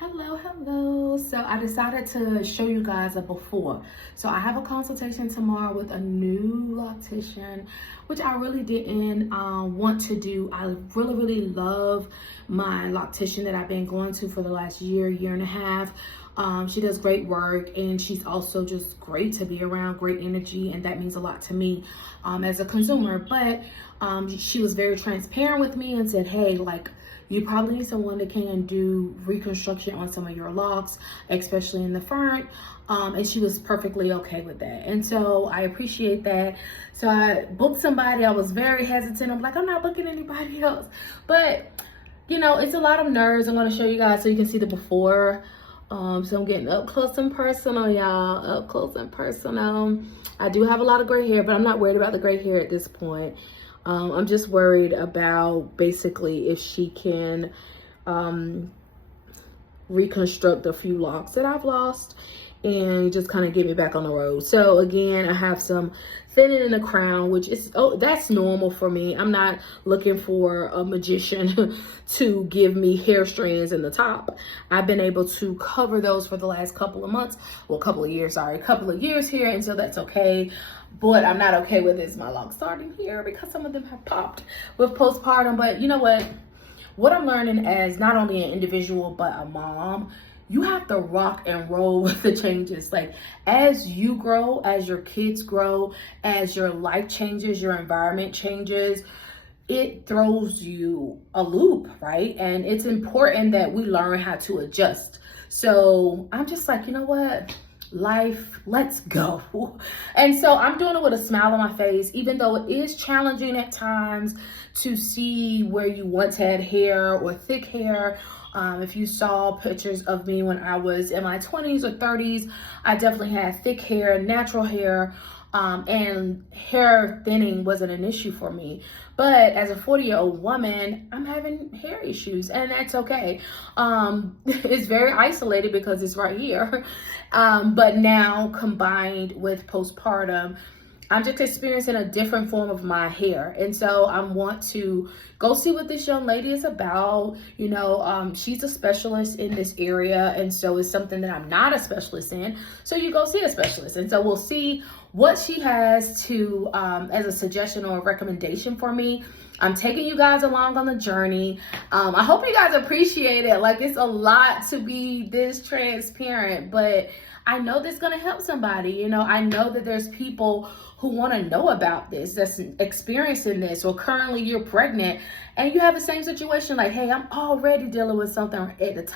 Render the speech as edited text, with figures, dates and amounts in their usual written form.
Hello. So I decided to show you guys a before. So I have a consultation tomorrow with a new loctician, which I really didn't want to do. I really love my loctician that I've been going to for the last year and a half. She does great work, and she's also just great to be around, great energy, and that means a lot to me as a consumer. But she was very transparent with me and said, hey, like, you probably need someone that can do reconstruction on some of your locks, especially in the front. And she was perfectly okay with that. And so I appreciate that. So I booked somebody. I was very hesitant. I'm like, I'm not booking anybody else. But, you know, it's a lot of nerves. I'm going to show you guys so you can see the before. So I'm getting up close and personal, y'all. Up close and personal. I do have a lot of gray hair, but I'm not worried about the gray hair at this point. I'm just worried about basically if she can reconstruct a few locks that I've lost and just kind of get me back on the road. So again, I have some thinning in the crown, which is, that's normal for me. I'm not looking for a magician to give me hair strands in the top. I've been able to cover those for the last couple of months, well, couple of years here, and so that's okay. But I'm not okay with is my locks starting here because some of them have popped with postpartum. But you know what I'm learning as not only an individual but a mom, you have to rock and roll with the changes. Like, as you grow, as your kids grow, as your life changes, your environment changes, it throws you a loop, right? And it's important that we learn how to adjust. So I'm just like, you know what? Life, let's go. And so I'm doing it with a smile on my face, even though it is challenging at times to see where you once had hair or thick hair. If you saw pictures of me when I was in my 20s or 30s, I definitely had thick hair, natural hair, and hair thinning wasn't an issue for me. But as a 40-year-old woman, I'm having hair issues, and that's okay. It's very isolated because it's right here. But now combined with postpartum, I'm just experiencing a different form of my hair. And so I want to go see what this young lady is about. You know, she's a specialist in this area. And so it's something that I'm not a specialist in. So you go see a specialist. And so we'll see what she has to, as a suggestion or a recommendation for me. I'm taking you guys along on the journey. I hope you guys appreciate it. Like, it's a lot to be this transparent, but I know this is going to help somebody. You know, I know that there's people who want to know about this, that's experiencing this, or currently you're pregnant and you have the same situation. Like, hey, I'm already dealing with something at the time.